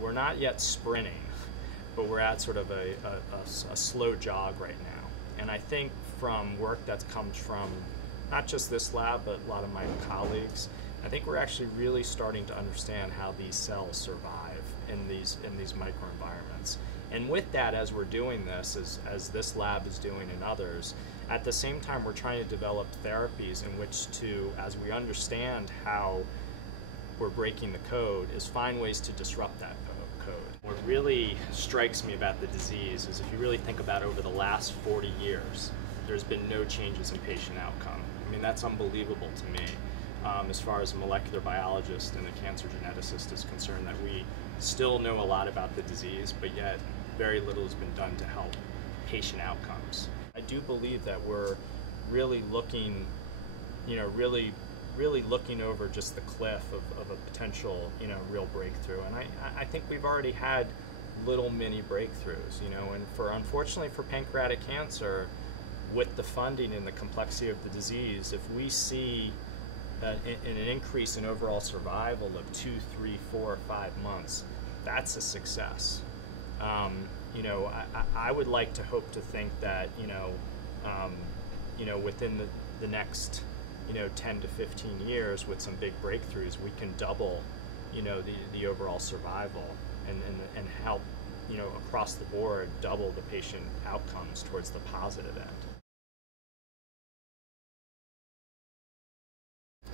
We're not yet sprinting, but we're at sort of a slow jog right now. And I think from work that comes from not just this lab, but a lot of my colleagues, I think we're actually really starting to understand how these cells survive in these microenvironments. And with that, as we're doing this, as this lab is doing and others, at the same time we're trying to develop therapies in which to, as we understand how we're breaking the code, is find ways to disrupt that code. What really strikes me about the disease is if you really think about over the last 40 years, there's been no changes in patient outcome. I mean, that's unbelievable to me. As far as a molecular biologist and a cancer geneticist is concerned, that we still know a lot about the disease, but yet very little has been done to help patient outcomes. I do believe that we're really looking, really looking over just the cliff of a potential, real breakthrough. And I think we've already had little mini breakthroughs, and unfortunately for pancreatic cancer, with the funding and the complexity of the disease, if we see an increase in overall survival of 2, 3, 4, or 5 months, that's a success. I would like to hope to think that, within the next, 10 to 15 years, with some big breakthroughs, we can double, the overall survival and help, across the board, double the patient outcomes towards the positive end.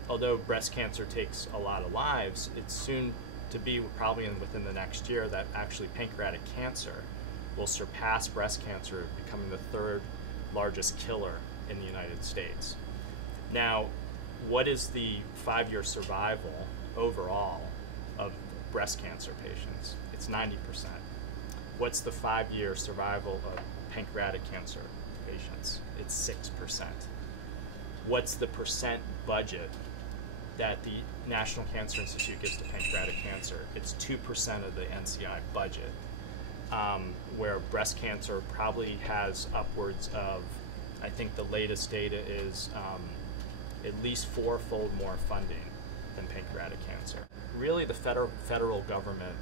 Although breast cancer takes a lot of lives, it's soon to be, probably within the next year, that actually pancreatic cancer will surpass breast cancer, becoming the 3rd largest killer in the United States. Now, what is the 5-year survival overall of breast cancer patients? It's 90%. What's the 5-year survival of pancreatic cancer patients? It's 6%. What's the percent budget that the National Cancer Institute gives to pancreatic cancer? It's 2% of the NCI budget, where breast cancer probably has upwards of, I think the latest data is at least 4-fold more funding than pancreatic cancer. Really, the federal government,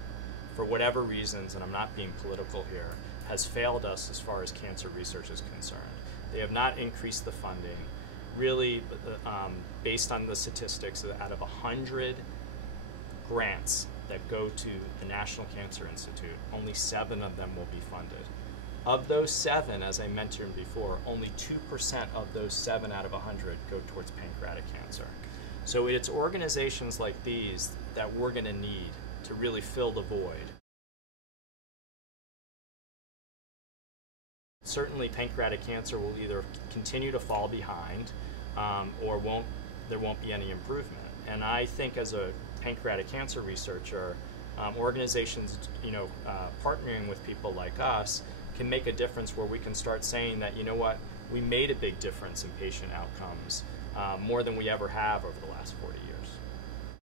for whatever reasons, and I'm not being political here, has failed us as far as cancer research is concerned. They have not increased the funding. Really, based on the statistics, out of 100 grants that go to the National Cancer Institute, only 7 of them will be funded. Of those 7, as I mentioned before, only 2% of those 7 out of 100 go towards pancreatic cancer. So it's organizations like these that we're going to need to really fill the void. Certainly pancreatic cancer will either continue to fall behind or there won't be any improvement. And I think as a pancreatic cancer researcher, organizations partnering with people like us can make a difference where we can start saying that, we made a big difference in patient outcomes, more than we ever have over the last 40 years.